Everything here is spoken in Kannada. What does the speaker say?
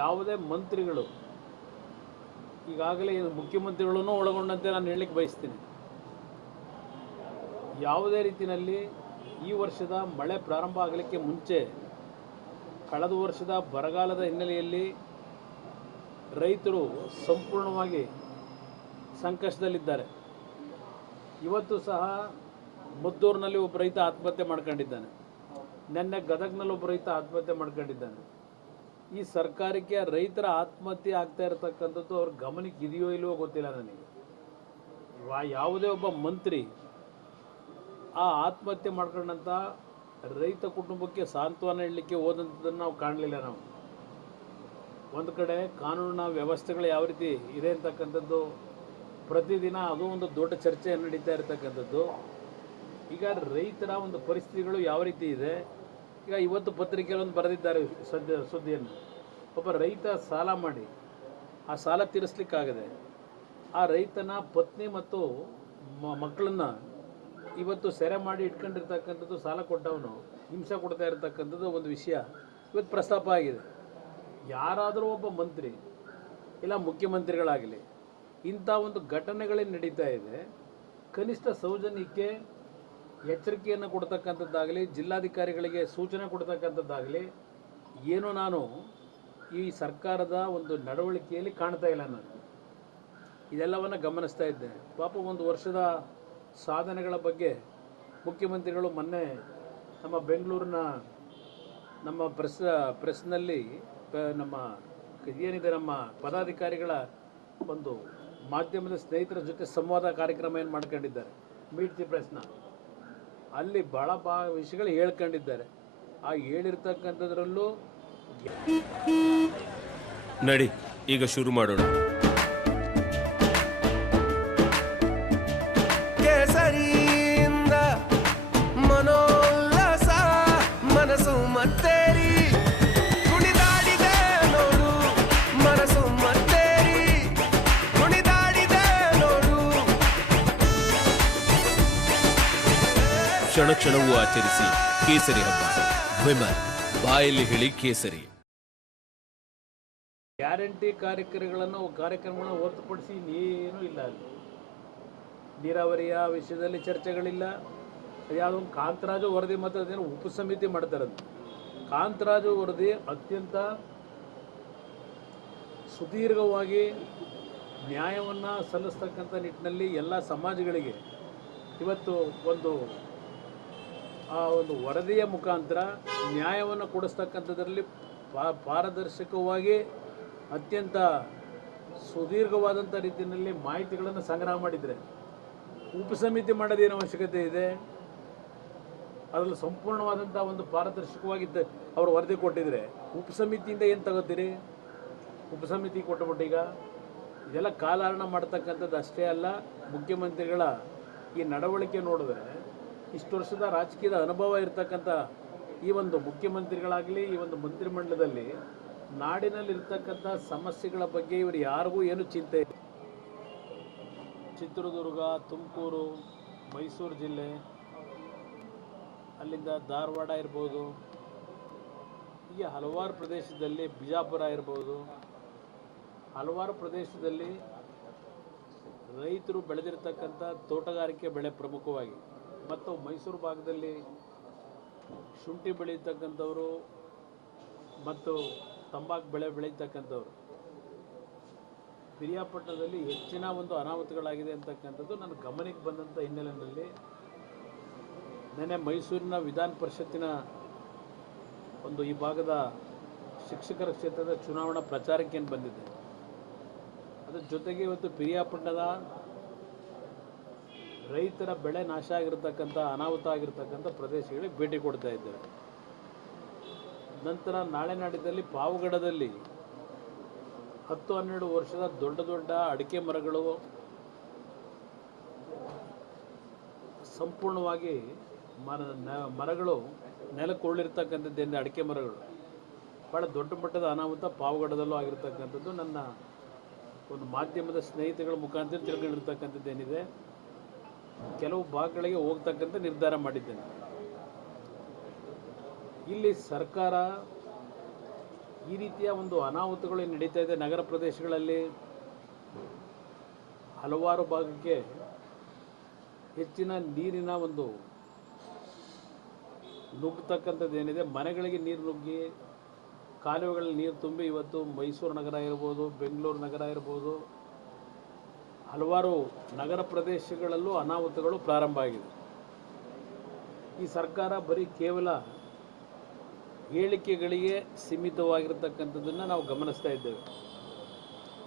ಯಾವುದೇ ಮಂತ್ರಿಗಳು ಈಗಾಗಲೇ ಮುಖ್ಯಮಂತ್ರಿಗಳನ್ನು ಒಳಗೊಂಡಂತೆ ನಾನು ಹೇಳಲಿಕ್ಕೆ ಬಯಸ್ತೀನಿ, ಯಾವುದೇ ರೀತಿಯಲ್ಲಿ ಈ ವರ್ಷದ ಮಳೆ ಪ್ರಾರಂಭ ಆಗಲಿಕ್ಕೆ ಮುಂಚೆ ಕಳೆದ ವರ್ಷದ ಬರಗಾಲದ ಹಿನ್ನೆಲೆಯಲ್ಲಿ ರೈತರು ಸಂಪೂರ್ಣವಾಗಿ ಸಂಕಷ್ಟದಲ್ಲಿದ್ದಾರೆ. ಇವತ್ತು ಸಹ ಮದ್ದೂರಿನಲ್ಲಿ ಒಬ್ಬ ರೈತ ಆತ್ಮಹತ್ಯೆ ಮಾಡ್ಕೊಂಡಿದ್ದಾನೆ. ನಿನ್ನೆ ಗದಗ್ನಲ್ಲಿ ಒಬ್ಬ ರೈತ ಆತ್ಮಹತ್ಯೆ ಮಾಡ್ಕೊಂಡಿದ್ದಾನೆ. ಈ ಸರ್ಕಾರಕ್ಕೆ ರೈತರ ಆತ್ಮಹತ್ಯೆ ಆಗ್ತಾ ಇರತಕ್ಕಂಥದ್ದು ಅವ್ರ ಗಮನಕ್ಕೆ ಇದೆಯೋ ಇಲ್ವೋ ಗೊತ್ತಿಲ್ಲ ನನಗೆ. ಯಾವುದೇ ಒಬ್ಬ ಮಂತ್ರಿ ಆ ಆತ್ಮಹತ್ಯೆ ಮಾಡ್ಕೊಂಡಂಥ ರೈತ ಕುಟುಂಬಕ್ಕೆ ಸಾಂತ್ವನ ಹೇಳಲಿಕ್ಕೆ ಹೋದಂಥದ್ದನ್ನು ನಾವು ಕಾಣಲಿಲ್ಲ. ನಾವು ಒಂದು ಕಡೆ ಕಾನೂನಿನ ವ್ಯವಸ್ಥೆಗಳು ಯಾವ ರೀತಿ ಇದೆ ಅಂತಕ್ಕಂಥದ್ದು ಪ್ರತಿದಿನ ಅದು ಒಂದು ದೊಡ್ಡ ಚರ್ಚೆ ನಡೀತಾ ಇರತಕ್ಕಂಥದ್ದು. ಈಗ ರೈತರ ಒಂದು ಪರಿಸ್ಥಿತಿಗಳು ಯಾವ ರೀತಿ ಇದೆ, ಈಗ ಇವತ್ತು ಪತ್ರಿಕೆಯಲ್ಲಿ ಬರೆದಿದ್ದಾರೆ ಸುದ್ದಿಯನ್ನು. ಒಬ್ಬ ರೈತ ಸಾಲ ಮಾಡಿ ಆ ಸಾಲ ತೀರಿಸಲಿಕ್ಕಾಗದೆ ಆ ರೈತನ ಪತ್ನಿ ಮತ್ತು ಮಕ್ಕಳನ್ನು ಇವತ್ತು ಸೆರೆ ಮಾಡಿ ಇಟ್ಕೊಂಡಿರ್ತಕ್ಕಂಥದ್ದು, ಸಾಲ ಕೊಟ್ಟವನು ಹಿಂಸೆ ಕೊಡ್ತಾ ಇರತಕ್ಕಂಥದ್ದು ಒಂದು ವಿಷಯ ಇವತ್ತು ಪ್ರಸ್ತಾಪ ಆಗಿದೆ. ಯಾರಾದರೂ ಒಬ್ಬ ಮಂತ್ರಿ ಇಲ್ಲ ಮುಖ್ಯಮಂತ್ರಿಗಳಾಗಲಿ ಇಂಥ ಒಂದು ಘಟನೆಗಳೇನು ನಡೀತಾ ಇದೆ, ಕನಿಷ್ಠ ಸೌಜನ್ಯಕ್ಕೆ ಎಚ್ಚರಿಕೆಯನ್ನು ಕೊಡ್ತಕ್ಕಂಥದ್ದಾಗಲಿ, ಜಿಲ್ಲಾಧಿಕಾರಿಗಳಿಗೆ ಸೂಚನೆ ಕೊಡ್ತಕ್ಕಂಥದ್ದಾಗಲಿ ಏನು ನಾನು ಈ ಸರ್ಕಾರದ ಒಂದು ನಡವಳಿಕೆಯಲ್ಲಿ ಕಾಣ್ತಾ ಇಲ್ಲ. ನಾನು ಇದೆಲ್ಲವನ್ನು ಗಮನಿಸ್ತಾ ಇದ್ದೇನೆ. ಪಾಪ ಒಂದು ವರ್ಷದ ಸಾಧನೆಗಳ ಬಗ್ಗೆ ಮುಖ್ಯಮಂತ್ರಿಗಳು ಮೊನ್ನೆ ನಮ್ಮ ಬೆಂಗಳೂರಿನ ನಮ್ಮ ಪ್ರೆಸ್ನಲ್ಲಿ ನಮ್ಮ ಏನಿದೆ ನಮ್ಮ ಪದಾಧಿಕಾರಿಗಳ ಒಂದು ಮಾಧ್ಯಮದ ಸ್ನೇಹಿತರ ಜೊತೆ ಸಂವಾದ ಕಾರ್ಯಕ್ರಮ ಏನು ಮಾಡ್ಕೊಂಡಿದ್ದಾರೆ, ಮೀಟ್ ದಿ ಪ್ರೆಸ್ನ, ಅಲ್ಲಿ ಭಾಳ ವಿಷಯಗಳು ಹೇಳ್ಕೊಂಡಿದ್ದಾರೆ. ಆ ಹೇಳಿರ್ತಕ್ಕಂಥದ್ರಲ್ಲೂ ನಡಿ ಈಗ ಶುರು ಮಾಡೋಣ. ಕೇಸರಿಯಿಂದ ಮನೋಲ್ಲಾಸ ಮನಸ್ಸು ಮತ್ತೇರಿ ಕುಣಿದಾಡಿದೆ ನೋಡು, ಮನಸ್ಸು ಮತ್ತೇರಿ ಕುಣಿದಾಡಿದೆ ನೋಡು. ಕ್ಷಣ ಕ್ಷಣವೂ ಆಚರಿಸಿ ಕೇಸರಿ ಹಬ್ಬ. ವಿಮಲ್ ಬಾಯಲ್ಲಿ ಹೇಳಿ ಕೇಸರಿ. ಗ್ಯಾರಂಟಿ ಕಾರ್ಯಕ್ರಮಗಳನ್ನು ಹೊರತುಪಡಿಸಿ ಇನ್ನೇನೂ ಇಲ್ಲ. ಅಲ್ಲಿ ನೀರಾವರಿಯ ವಿಷಯದಲ್ಲಿ ಚರ್ಚೆಗಳಿಲ್ಲ. ಯಾವುದೋ ಒಂದು ಕಾಂತರಾಜು ವರದಿ ಮತ್ತು ಅದೇನು ಉಪಸಮಿತಿ ಮಾಡ್ತಾರೆ. ಕಾಂತರಾಜು ವರದಿ ಅತ್ಯಂತ ಸುದೀರ್ಘವಾಗಿ ನ್ಯಾಯವನ್ನು ಸಲ್ಲಿಸ್ತಕ್ಕಂಥ ನಿಟ್ಟಿನಲ್ಲಿ ಎಲ್ಲ ಸಮಾಜಗಳಿಗೆ ಇವತ್ತು ಆ ಒಂದು ವರದಿಯ ಮುಖಾಂತರ ನ್ಯಾಯವನ್ನು ಕೊಡಿಸ್ತಕ್ಕಂಥದ್ರಲ್ಲಿ ಪಾರದರ್ಶಕವಾಗಿ ಅತ್ಯಂತ ಸುದೀರ್ಘವಾದಂಥ ರೀತಿಯಲ್ಲಿ ಮಾಹಿತಿಗಳನ್ನು ಸಂಗ್ರಹ ಮಾಡಿದರೆ, ಉಪಸಮಿತಿ ಮಾಡೋದೇನು ಅವಶ್ಯಕತೆ ಇದೆ? ಅದರಲ್ಲಿ ಸಂಪೂರ್ಣವಾದಂಥ ಒಂದು ಪಾರದರ್ಶಕವಾಗಿದ್ದ ಅವರು ವರದಿ ಕೊಟ್ಟಿದ್ರೆ ಉಪಸಮಿತಿಯಿಂದ ಏನು ತಗೋತೀರಿ? ಉಪಸಮಿತಿ ಕೊಟ್ಟುಬಿಟ್ಟೀಗ ಇದೆಲ್ಲ ಕಾಲಹರಣ ಮಾಡ್ತಕ್ಕಂಥದ್ದು ಅಷ್ಟೇ ಅಲ್ಲ. ಮುಖ್ಯಮಂತ್ರಿಗಳ ಈ ನಡವಳಿಕೆ ನೋಡಿದ್ರೆ ಇಷ್ಟು ವರ್ಷದ ರಾಜಕೀಯದ ಅನುಭವ ಇರತಕ್ಕಂಥ ಈ ಒಂದು ಮುಖ್ಯಮಂತ್ರಿಗಳಾಗಲಿ, ಈ ಒಂದು ಮಂತ್ರಿಮಂಡಲದಲ್ಲಿ ನಾಡಿನಲ್ಲಿರ್ತಕ್ಕಂಥ ಸಮಸ್ಯೆಗಳ ಬಗ್ಗೆ ಇವರು ಯಾರಿಗೂ ಏನು ಚಿಂತೆ ಇಲ್ಲ. ಚಿತ್ರದುರ್ಗ, ತುಮಕೂರು, ಮೈಸೂರು ಜಿಲ್ಲೆ, ಅಲ್ಲಿಂದ ಧಾರವಾಡ ಇರ್ಬೋದು, ಹೀಗೆ ಹಲವಾರು ಪ್ರದೇಶದಲ್ಲಿ ಬಿಜಾಪುರ ಇರ್ಬೋದು, ಹಲವಾರು ಪ್ರದೇಶದಲ್ಲಿ ರೈತರು ಬೆಳೆದಿರ್ತಕ್ಕಂಥ ತೋಟಗಾರಿಕೆ ಬೆಳೆ ಪ್ರಮುಖವಾಗಿ, ಮತ್ತು ಮೈಸೂರು ಭಾಗದಲ್ಲಿ ಶುಂಠಿ ಬೆಳೀತಕ್ಕಂಥವರು ಮತ್ತು ತಂಬಾಕು ಬೆಳೆ ಬೆಳೀತಕ್ಕಂಥವ್ರು, ಪಿರಿಯಾಪಟ್ಟಣದಲ್ಲಿ ಹೆಚ್ಚಿನ ಒಂದು ಅನಾಹುತಗಳಾಗಿದೆ ಅಂತಕ್ಕಂಥದ್ದು ನನ್ನ ಗಮನಕ್ಕೆ ಬಂದಂಥ ಹಿನ್ನೆಲೆಯಲ್ಲಿ ನೆನ್ನೆ ಮೈಸೂರಿನ ವಿಧಾನ ಪರಿಷತ್ತಿನ ಒಂದು ಈ ಭಾಗದ ಶಿಕ್ಷಕರ ಕ್ಷೇತ್ರದ ಚುನಾವಣಾ ಪ್ರಚಾರಕ್ಕೆ ಏನು ಬಂದಿದೆ, ಅದರ ಜೊತೆಗೆ ಇವತ್ತು ಪಿರಿಯಾಪಟ್ಟಣದ ರೈತರ ಬೆಳೆ ನಾಶ ಆಗಿರತಕ್ಕಂಥ, ಅನಾಹುತ ಆಗಿರತಕ್ಕಂಥ ಪ್ರದೇಶಗಳಿಗೆ ಭೇಟಿ ಕೊಡ್ತಾ ಇದ್ದೇವೆ. ನಂತರ ನಾಳೆ ನಾಡಿದ್ದಲ್ಲಿ ಪಾವಗಡದಲ್ಲಿ 10-12 ವರ್ಷದ ದೊಡ್ಡ ದೊಡ್ಡ ಅಡಿಕೆ ಮರಗಳು ಸಂಪೂರ್ಣವಾಗಿ ಮರಗಳು ನೆಲಕ್ಕುರುಳಿರ್ತಕ್ಕಂಥದ್ದು, ಅಡಿಕೆ ಮರಗಳು ಭಾಳ ದೊಡ್ಡ ಮಟ್ಟದ ಅನಾಹುತ ಪಾವಗಡದಲ್ಲೂ ಆಗಿರ್ತಕ್ಕಂಥದ್ದು ನನ್ನ ಒಂದು ಮಾಧ್ಯಮದ ಸ್ನೇಹಿತಗಳ ಮುಖಾಂತರ ತಿಳ್ಕೊಂಡಿರ್ತಕ್ಕಂಥದ್ದೇನಿದೆ. ಕೆಲವು ಭಾಗಗಳಿಗೆ ಹೋಗ್ತಕ್ಕಂಥ ನಿರ್ಧಾರ ಮಾಡಿದ್ದೇನೆ. ಇಲ್ಲಿ ಸರ್ಕಾರ ಈ ರೀತಿಯ ಒಂದು ಅನಾಹುತಗಳು ನಡೀತಾ ಇದೆ. ನಗರ ಪ್ರದೇಶಗಳಲ್ಲಿ ಹಲವಾರು ಭಾಗಕ್ಕೆ ಹೆಚ್ಚಿನ ನೀರಿನ ಒಂದು ನುಗ್ಗತಕ್ಕಂಥದ್ದು ಏನಿದೆ, ಮನೆಗಳಿಗೆ ನೀರು ನುಗ್ಗಿ ಕಾಲುವೆಗಳಲ್ಲಿ ನೀರು ತುಂಬಿ ಇವತ್ತು ಮೈಸೂರು ನಗರ ಇರ್ಬೋದು, ಬೆಂಗಳೂರು ನಗರ ಇರ್ಬೋದು, ಹಲವಾರು ನಗರ ಪ್ರದೇಶಗಳಲ್ಲೂ ಅನಾಹುತಗಳು ಪ್ರಾರಂಭ ಆಗಿದೆ. ಈ ಸರ್ಕಾರ ಬರೀ ಕೇವಲ ಹೇಳಿಕೆಗಳಿಗೆ ಸೀಮಿತವಾಗಿರ್ತಕ್ಕಂಥದ್ದನ್ನು ನಾವು ಗಮನಿಸ್ತಾ ಇದ್ದೇವೆ.